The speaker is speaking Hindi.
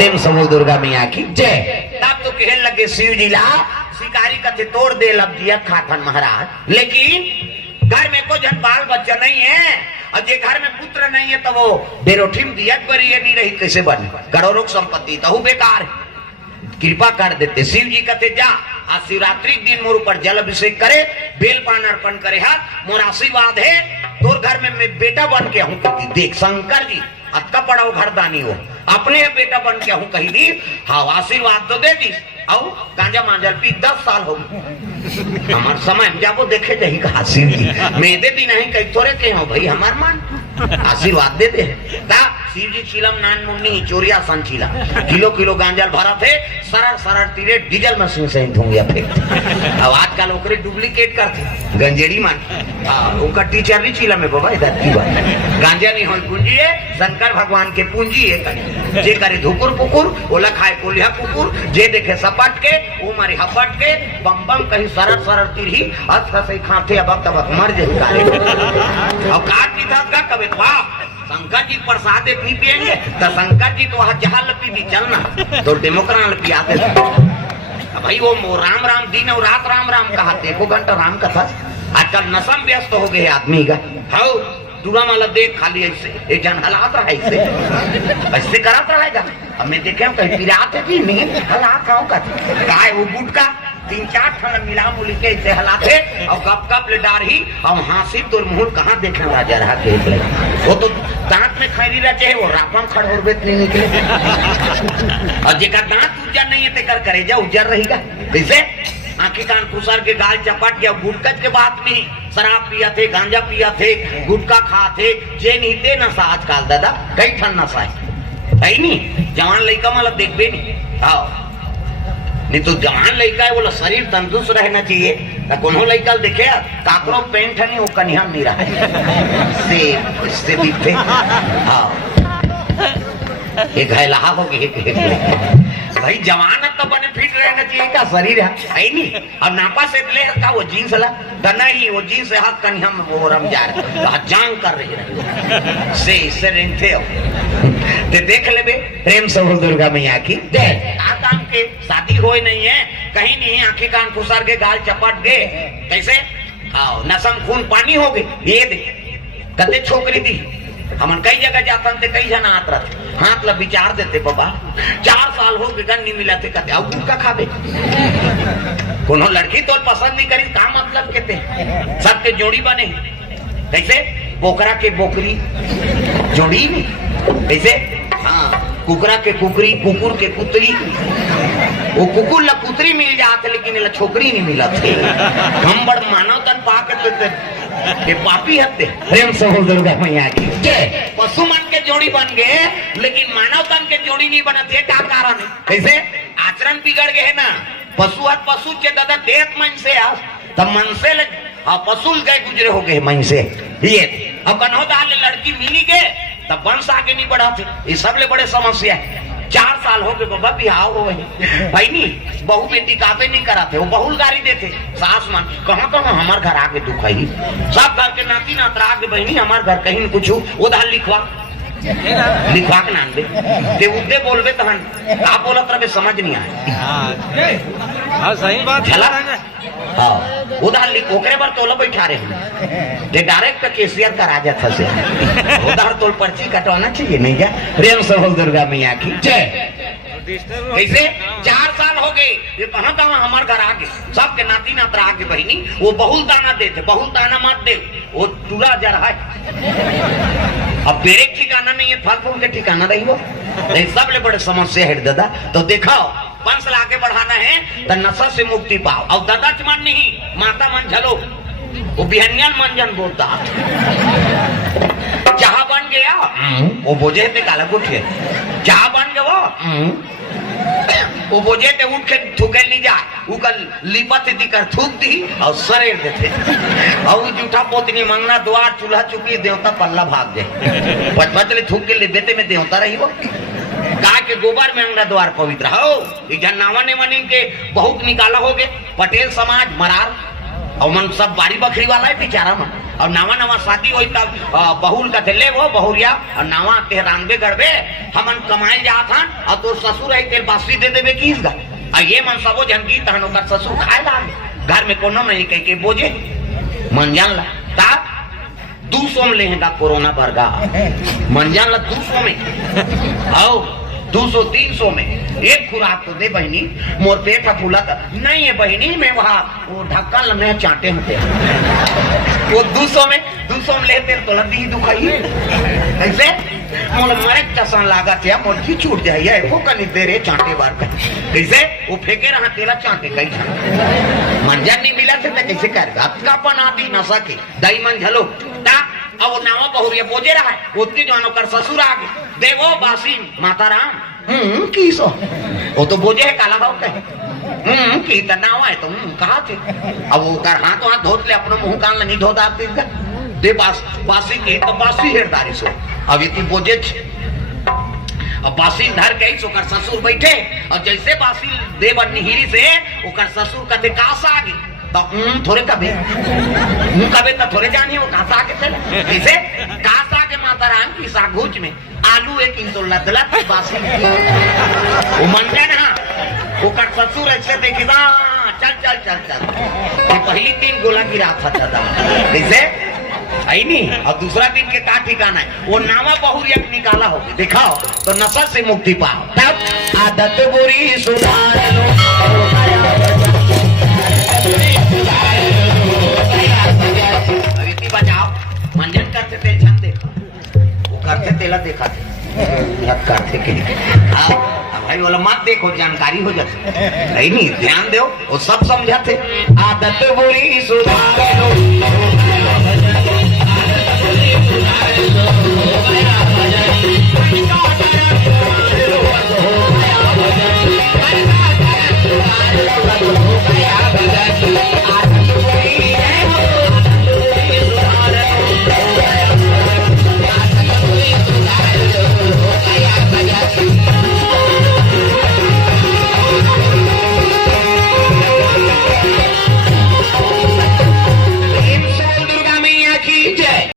प्रेम समूह दुर्गा मैया की जय। तब तो कहने लगे शिव जी ला शिकारी कथे तोड़ दे लब दिया खाथन महाराज, लेकिन घर में कोई जन बाल बच्चा नहीं है और जे घर में पुत्र नहीं है तो वो बेरोठिम दिया बरी नहीं रही कैसे बने, करोड़ों संपत्ति तो बेकार है। कृपा कर देते शिव जी कहते जा आज शिवरात्रि दिन मोर ऊपर जल अभिषेक करे, बेल पान अर्पण करे, हाथ मोर आशीर्वाद है तोर घर में मैं बेटा बन के हूँ। देख शंकर जी अक्का पड़ाओ घर दानी हो, अपने बेटा बन के हूँ कही दी, हाँ आशीर्वाद तो दे दी। आओ गांजा मांजल पी 10 साल हो गए हमार समय जब वो देखे जाही कहा शिव जी मैं दे दी नहीं कही थोड़े के हो भाई हमार मान आशीर्वाद दे दे ता शिव जी चिलम नान मुन्नी चोरिया सन चिला किलो किलो गांजल भरा थे सरर सरर तीरे डीजल मशीन से धुंगिया फेंक। अब आजकल ओकरे डुप्लीकेट करते गंजेड़ी मान उनका टीचर नहीं चिला में बाबा इधर की बात गांजा नहीं हो पूंजी है शंकर भगवान के पूंजी है जे करे धुकुर पुकुर ओला खाए कोलिया कुकुर जे देखे सपट के वो मारे हपट के बम बम कहीं सरर सरर तीरी हंस हंस खाते अब तब मर जाए कारे अब काट की था का कबे वाह शंकर जी प्रसाद नहीं पियेंगे तो शंकर जी तो वहाँ जहां लपी भी चलना तो डेमोक्राट लपी आते भाई वो राम राम दिन और रात राम राम कहा देखो घंटा राम कथा आजकल नशम व्यस्त हो गए आदमी का हाउ दूरा माला देख खाली ऐसे एक जन हालात रहा ऐसे कराता रहेगा। अब मैं देखे कहीं पिरात है कि नहीं हालात रहा का वो गुटका 3-4 ठन मिला मुली के ऐसे हलाते और गप गप ले डार ही और हासिल तोर मुंह कहाँ देखने राजा रहा के वो तो दांत में खैरी रह चाहे वो रापम खड़ोरबेत नहीं निकले और जेका दांत उज्जर नहीं है तेकर करेजा उज्जर रहेगा कैसे आंखें कान खुसर के गाल चपट गया गुटकच के बात नहीं शराब पिया थे गांजा पिया थे गुटका खा थे जे नहीं थे नशा आजकल दादा कई ठन नशा है नहीं जवान लड़का मतलब देखबे नहीं हाँ नहीं तो जवान लड़का है बोला शरीर तंदुरुस्त रहना चाहिए ना कोनो लड़का देखे काकरो पेंट नहीं वो कन्हन नहीं रहा से दिखते हाँ एक है हो भाई जवान तो बने फिट रहना चाहिए का शरीर है नहीं अब नापा से ले का वो जीन्स ला डना ही वो जीन्स हाथ कन्हम में वो रम जा रहा जांग कर रही है से इससे रेंटे हो ते देख ले बे प्रेम समूह दुर्गा मैया की देख काम के शादी होई नहीं है कहीं नहीं आंखें कान खुसर के गाल चपट गए कैसे आओ नसम खून पानी हो गई ये दे कते छोकरी दी हमन कई जगह जातन थे कई जन आत रहे हाथ ला विचार देते बाबा 4 साल हो गए गन नहीं मिला थे कहते अब गुटका खाबे कोनो लड़की तो पसंद नहीं करी का मतलब कहते सबके जोड़ी बने कैसे बोकरा के बोकरी जोड़ी नहीं कैसे हाँ कुकरा के कुकरी कुकुर के कुतरी वो कुकुर ला कुतरी मिल जाते लेकिन ला छोकरी नहीं मिला थे हम बड़ मानव तन पा के पापी हत्ते प्रेम समूह दुर्गा मैया की पशु मन के जोड़ी बन गए लेकिन मानव तन के जोड़ी नहीं बनते क्या कारण है कैसे आचरण बिगड़ गए है ना पशु हत पशु के दादा देख मन से तब मन से पशु गए गुजरे हो गए मन से ये अब कन्होदा लड़की मिली गए तब वंश आगे नहीं बढ़ा थे ये सब ले बड़े समस्या है 4 साल हो गए बाबा बिहार हो गए भाई नहीं बहू बेटी काबे नहीं कराते वो बहुल गाड़ी देते सास मान कहाँ कहाँ हमारे घर आके दुख है सब घर के नाती नातरा आगे बहनी हमारे घर कहीं कुछ उधार लिखवा के नाम दे उदे बोलबे तहन आप बोलत रहे समझ नहीं आए हाँ सही बात हाँ उधार लिख ओकरे पर तोला बैठा रहे जे डायरेक्ट केसीआर का राजा था से उधार तोल पर्ची कटवाना चाहिए नहीं क्या प्रेम समूह दुर्गा मैया की जय। कैसे 4 साल हो गए ये कहाँ कहाँ हमारे घर आके सबके नाती नातरा आके बहनी वो बहुल दाना देते बहुल दाना मत दे वो टूरा जा रहा है अब तेरे ठिकाना नहीं है फल फूल के ठिकाना रही वो सब ले बड़े समस्या है दादा तो देखो वंश लाके बढ़ाना है तो नशा से मुक्ति पाओ और दादा मन नहीं माता मन झलो वो बिहनियन मंजन बोलता चाह बन गया वो बोझे थे काला गुठे चाह बन गया वो बोझे थे उठ के थूके नहीं जा उकल लिपत दिकर थूक दी और सरेर देते और जूठा पोतनी मंगना द्वार चूल्हा चुकी देवता पल्ला भाग जाए पचपचले थूक के बेटे में देवता रही वो गाय के गोबर में अंगना द्वार पवित्र हो नावा ने मनी के बहुत निकाला हो गए पटेल समाज मरार और मन सब बारी बकरी वाला है बेचारा मन। और नवा नवा शादी हुई तब बहुल का थे ले वो बहुरिया और नवा तेहरानबे गड़बे हमन कमाए जात हन और तो ससुर है तेल बासी दे देबे किस गा और ये मन सबो जन गीत हन ओकर ससुर खाए लागे घर में कोनो नहीं कह के बोझे मन जान ला ता 200 में लेगा कोरोना भरगा मन जान ला 200 में आओ 200-300 में एक खुराक तो दे बहनी मोर पेट फूला था नहीं है बहनी मैं वहाँ वो ढक्कन लम्हे चाटे होते वो 200 में लेते तो लद्दी ही दुखाई ऐसे मोल मरे चसन लागा थे मोर की छूट जाइए वो कनी देरे चाटे बार का कैसे वो फेंके रहा तेरा चाटे कई मंजन नहीं मिला थे तो कैसे कर का बनाती नशा के दही मन झलो ता अब नावा बहुरिया बोझे रहा है उतनी जवानों कर ससुर आ गए देखो बासी माता राम किसो वो तो बोझे है काला बाव कहे की नावा है तुम कहा थे अब वो कर हाथ धोत ले अपना मुंह कान नहीं धो दाते दे बासी की तो बासी हेरदारी सो अब इतनी बोझे अब बासी धर के कर ससुर बैठे और जैसे बासी देव निहिरी से ओकर ससुर कथे कास आ गई तो थोड़े कभी तो थोड़े जानी वो कासा के चले कैसे कासा के माता राम की सागुच में आलू एक इंसो लदला बासी वो मंजन हाँ वो कर ससुर ऐसे देखी चल चल चल चल ये पहली 3 गोला गिरा था कैसे आई नहीं और दूसरा दिन के का ठिकाना है वो नावा बहुरिया निकाला हो दिखाओ तो नशा से मुक्ति पाओ तब आदत बुरी सुधार लो बचाओ मंजन करते थे छन देखा वो करते तेला देखा थे करते के भाई बोला मत देखो जानकारी हो जाती नहीं ध्यान दो वो सब समझाते आदत बुरी सुधार लो